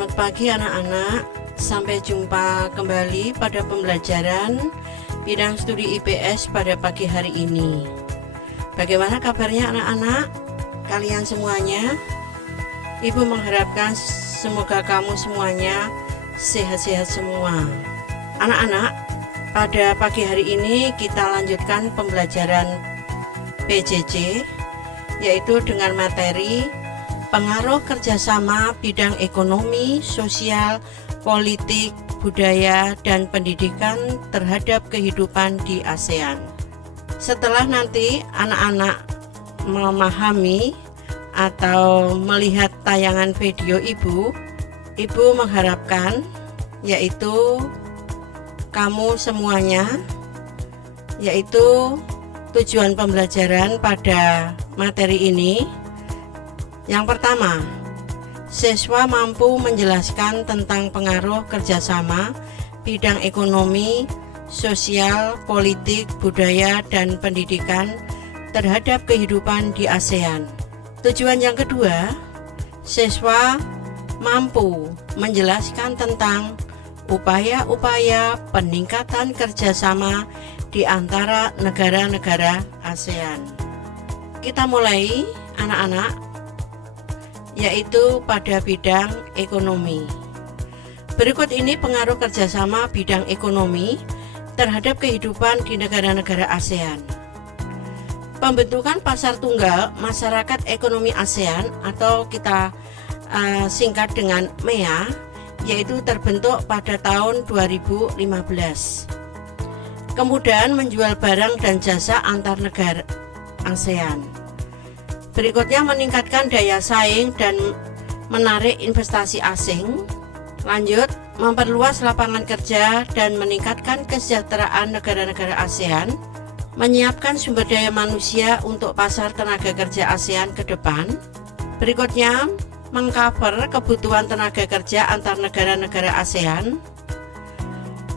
Selamat pagi anak-anak, sampai jumpa kembali pada pembelajaran bidang studi IPS pada pagi hari ini. Bagaimana kabarnya anak-anak? Kalian semuanya? Ibu mengharapkan semoga kamu semuanya sehat-sehat semua. Anak-anak, pada pagi hari ini kita lanjutkan pembelajaran PJJ, yaitu dengan materi pengaruh kerjasama bidang ekonomi, sosial, politik, budaya, dan pendidikan terhadap kehidupan di ASEAN. Setelah nanti anak-anak memahami atau melihat tayangan video ibu mengharapkan yaitu kamu semuanya, yaitu tujuan pembelajaran pada materi ini. Yang pertama, siswa mampu menjelaskan tentang pengaruh kerjasama bidang ekonomi, sosial, politik, budaya, dan pendidikan terhadap kehidupan di ASEAN. Tujuan yang kedua, siswa mampu menjelaskan tentang upaya-upaya peningkatan kerjasama di antara negara-negara ASEAN. Kita mulai anak-anak, yaitu pada bidang ekonomi. Berikut ini pengaruh kerjasama bidang ekonomi terhadap kehidupan di negara-negara ASEAN. Pembentukan pasar tunggal masyarakat ekonomi ASEAN atau kita singkat dengan MEA, yaitu terbentuk pada tahun 2015. Kemudian menjual barang dan jasa antar negara ASEAN. Berikutnya meningkatkan daya saing dan menarik investasi asing. Lanjut, memperluas lapangan kerja dan meningkatkan kesejahteraan negara-negara ASEAN. Menyiapkan sumber daya manusia untuk pasar tenaga kerja ASEAN ke depan. Berikutnya, mengcover kebutuhan tenaga kerja antar negara-negara ASEAN.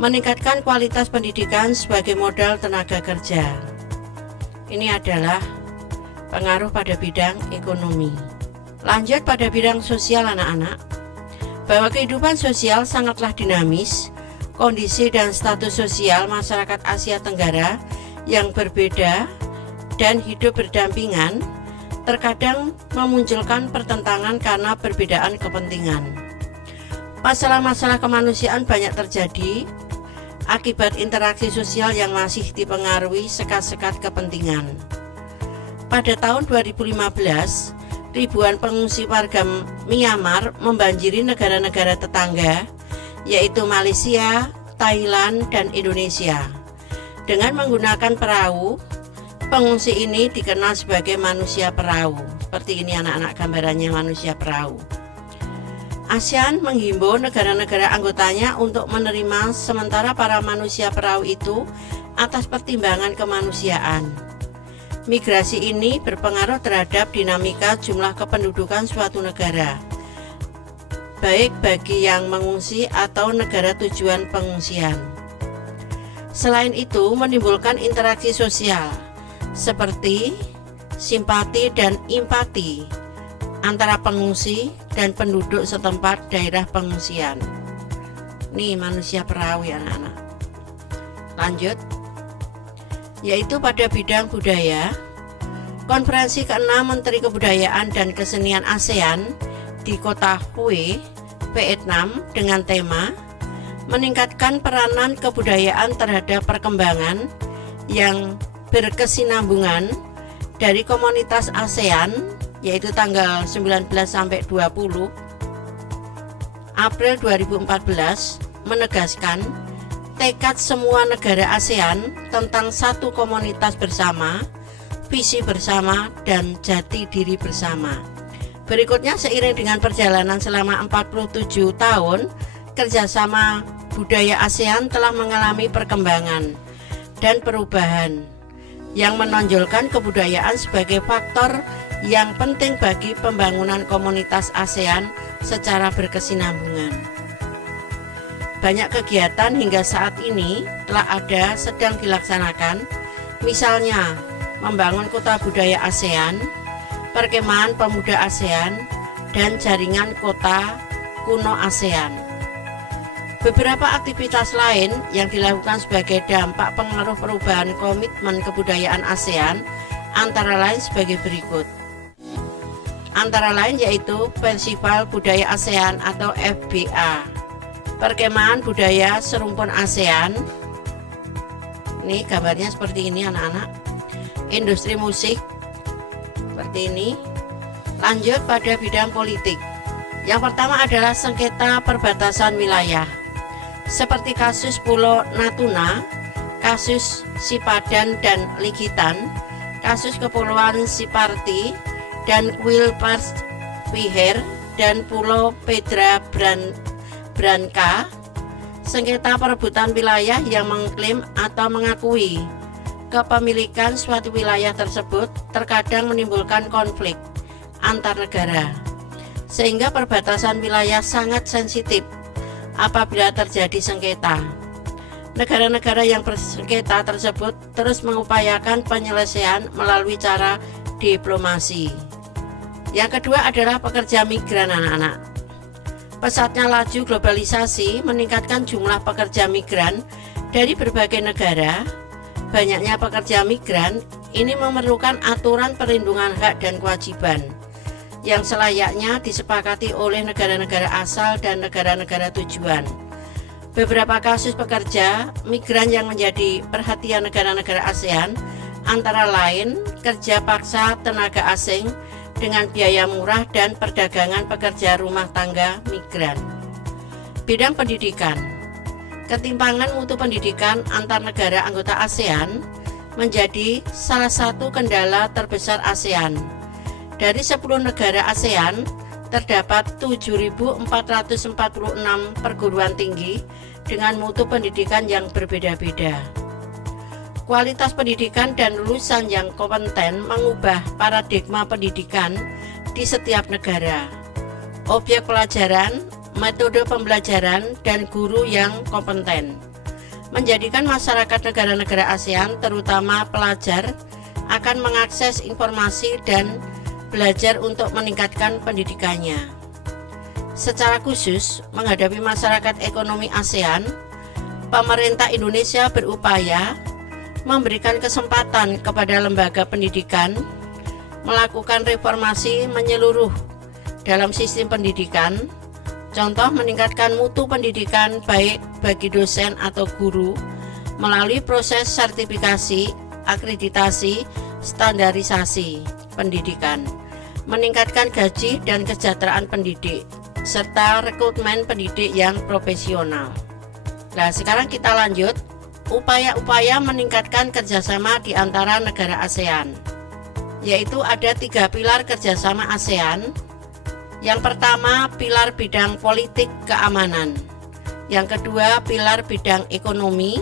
Meningkatkan kualitas pendidikan sebagai modal tenaga kerja. Ini adalah pengaruh pada bidang ekonomi. Lanjut pada bidang sosial anak-anak, bahwa kehidupan sosial sangatlah dinamis. Kondisi dan status sosial masyarakat Asia Tenggara yang berbeda dan hidup berdampingan terkadang memunculkan pertentangan karena perbedaan kepentingan. Masalah-masalah kemanusiaan banyak terjadi akibat interaksi sosial yang masih dipengaruhi sekat-sekat kepentingan. Pada tahun 2015, ribuan pengungsi warga Myanmar membanjiri negara-negara tetangga, yaitu Malaysia, Thailand, dan Indonesia. Dengan menggunakan perahu, pengungsi ini dikenal sebagai manusia perahu. Seperti ini anak-anak gambarannya manusia perahu. ASEAN menghimbau negara-negara anggotanya untuk menerima sementara para manusia perahu itu atas pertimbangan kemanusiaan. Migrasi ini berpengaruh terhadap dinamika jumlah kependudukan suatu negara, baik bagi yang mengungsi atau negara tujuan pengungsian. Selain itu, menimbulkan interaksi sosial seperti simpati dan empati antara pengungsi dan penduduk setempat daerah pengungsian. Nih manusia perahu ya anak-anak. Lanjut, yaitu pada bidang budaya. Konferensi ke-6 Menteri Kebudayaan dan Kesenian ASEAN di kota Hue, Vietnam dengan tema meningkatkan peranan kebudayaan terhadap perkembangan yang berkesinambungan dari komunitas ASEAN, yaitu tanggal 19 sampai 20 April 2014, menegaskan tekad semua negara ASEAN tentang satu komunitas bersama, visi bersama, dan jati diri bersama. Berikutnya, seiring dengan perjalanan selama 47 tahun, kerjasama budaya ASEAN telah mengalami perkembangan dan perubahan yang menonjolkan kebudayaan sebagai faktor yang penting bagi pembangunan komunitas ASEAN secara berkesinambungan. Banyak kegiatan hingga saat ini telah ada sedang dilaksanakan, misalnya membangun kota budaya ASEAN, perkemahan pemuda ASEAN, dan jaringan kota kuno ASEAN. Beberapa aktivitas lain yang dilakukan sebagai dampak pengaruh perubahan komitmen kebudayaan ASEAN antara lain sebagai berikut. Antara lain yaitu Festival Budaya ASEAN atau FBA, Perkemahan Budaya Serumpun ASEAN. Ini gambarnya seperti ini anak-anak. Industri musik seperti ini. Lanjut pada bidang politik. Yang pertama adalah sengketa perbatasan wilayah, seperti kasus Pulau Natuna, kasus Sipadan dan Ligitan, kasus Kepulauan Siparti dan Wilpers-Wiher dan Pulau Pedra Branca. Sengketa perebutan wilayah yang mengklaim atau mengakui kepemilikan suatu wilayah tersebut terkadang menimbulkan konflik antar negara, sehingga perbatasan wilayah sangat sensitif apabila terjadi sengketa. Negara-negara yang bersengketa tersebut terus mengupayakan penyelesaian melalui cara diplomasi. Yang kedua adalah pekerja migran anak-anak. Pesatnya laju globalisasi meningkatkan jumlah pekerja migran dari berbagai negara. Banyaknya pekerja migran ini memerlukan aturan perlindungan hak dan kewajiban yang selayaknya disepakati oleh negara-negara asal dan negara-negara tujuan. Beberapa kasus pekerja migran yang menjadi perhatian negara-negara ASEAN antara lain kerja paksa tenaga asing dengan biaya murah dan perdagangan pekerja rumah tangga migran. Bidang pendidikan. Ketimpangan mutu pendidikan antar negara anggota ASEAN menjadi salah satu kendala terbesar ASEAN. Dari 10 negara ASEAN, terdapat 7.446 perguruan tinggi dengan mutu pendidikan yang berbeda-beda. Kualitas pendidikan dan lulusan yang kompeten mengubah paradigma pendidikan di setiap negara. Objek pelajaran, metode pembelajaran, dan guru yang kompeten menjadikan masyarakat negara-negara ASEAN, terutama pelajar, akan mengakses informasi dan belajar untuk meningkatkan pendidikannya. Secara khusus, menghadapi masyarakat ekonomi ASEAN, pemerintah Indonesia berupaya memberikan kesempatan kepada lembaga pendidikan melakukan reformasi menyeluruh dalam sistem pendidikan. Contoh, meningkatkan mutu pendidikan baik bagi dosen atau guru melalui proses sertifikasi, akreditasi, standarisasi pendidikan, meningkatkan gaji dan kesejahteraan pendidik, serta rekrutmen pendidik yang profesional. Nah, sekarang kita lanjut upaya-upaya meningkatkan kerjasama di antara negara ASEAN, yaitu ada 3 pilar kerjasama ASEAN. Yang pertama, pilar bidang politik keamanan. Yang kedua, pilar bidang ekonomi.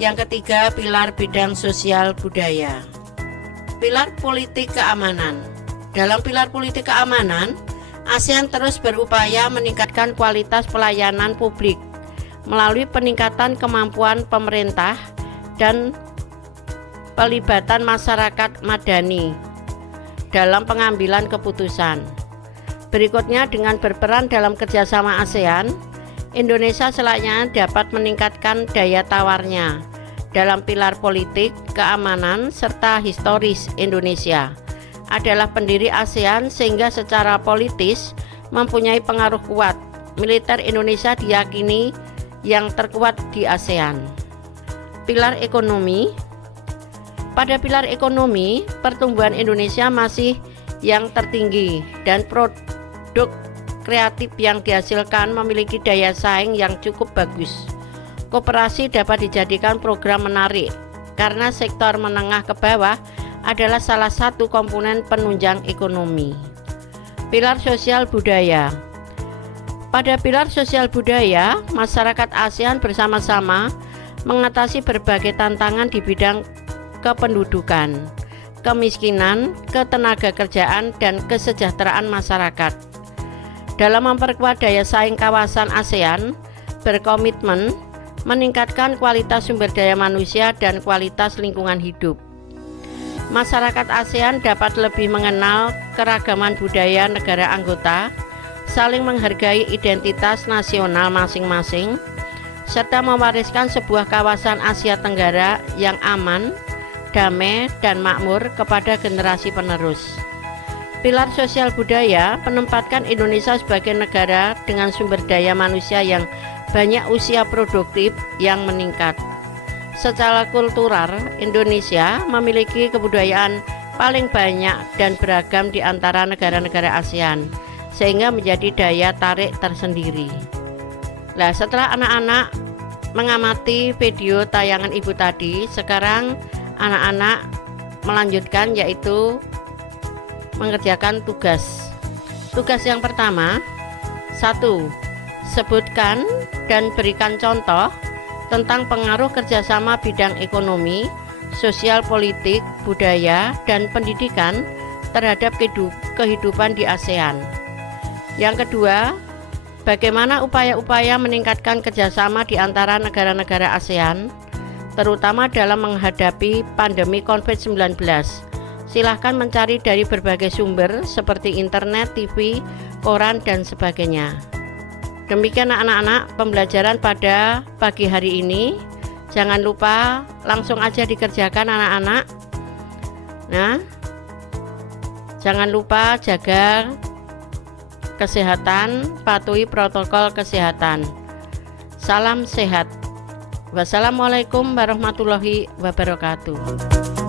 Yang ketiga, pilar bidang sosial budaya. Pilar politik keamanan. Dalam pilar politik keamanan, ASEAN terus berupaya meningkatkan kualitas pelayanan publik melalui peningkatan kemampuan pemerintah dan pelibatan masyarakat madani dalam pengambilan keputusan. Berikutnya, dengan berperan dalam kerjasama ASEAN, Indonesia selayaknya dapat meningkatkan daya tawarnya dalam pilar politik, keamanan, serta historis. Indonesia adalah pendiri ASEAN sehingga secara politis mempunyai pengaruh kuat. Militer Indonesia diyakini yang terkuat di ASEAN. Pilar ekonomi. Pada pilar ekonomi, pertumbuhan Indonesia masih yang tertinggi dan produk kreatif yang dihasilkan memiliki daya saing yang cukup bagus. Koperasi dapat dijadikan program menarik karena sektor menengah ke bawah adalah salah satu komponen penunjang ekonomi. Pilar sosial budaya. Pada pilar sosial budaya, masyarakat ASEAN bersama-sama mengatasi berbagai tantangan di bidang kependudukan, kemiskinan, ketenagakerjaan, dan kesejahteraan masyarakat. Dalam memperkuat daya saing kawasan ASEAN, berkomitmen meningkatkan kualitas sumber daya manusia dan kualitas lingkungan hidup. Masyarakat ASEAN dapat lebih mengenal keragaman budaya negara anggota, saling menghargai identitas nasional masing-masing, serta mewariskan sebuah kawasan Asia Tenggara yang aman, damai, dan makmur kepada generasi penerus. Pilar sosial budaya menempatkan Indonesia sebagai negara dengan sumber daya manusia yang banyak usia produktif yang meningkat. Secara kultural, Indonesia memiliki kebudayaan paling banyak dan beragam di antara negara-negara ASEAN, sehingga menjadi daya tarik tersendiri. Nah, setelah anak-anak mengamati video tayangan ibu tadi, sekarang anak-anak melanjutkan, yaitu mengerjakan tugas. Tugas yang pertama, 1. Sebutkan dan berikan contoh tentang pengaruh kerjasama bidang ekonomi, sosial, politik, budaya, dan pendidikan terhadap kehidupan di ASEAN. Yang kedua, bagaimana upaya-upaya meningkatkan kerjasama di antara negara-negara ASEAN, terutama dalam menghadapi pandemi COVID-19. Silahkan mencari dari berbagai sumber seperti internet, TV, koran, dan sebagainya. Demikian anak-anak pembelajaran pada pagi hari ini. Jangan lupa langsung aja dikerjakan anak-anak. Nah, jangan lupa jaga kesehatan, patuhi protokol kesehatan. Salam sehat. Wassalamualaikum warahmatullahi wabarakatuh.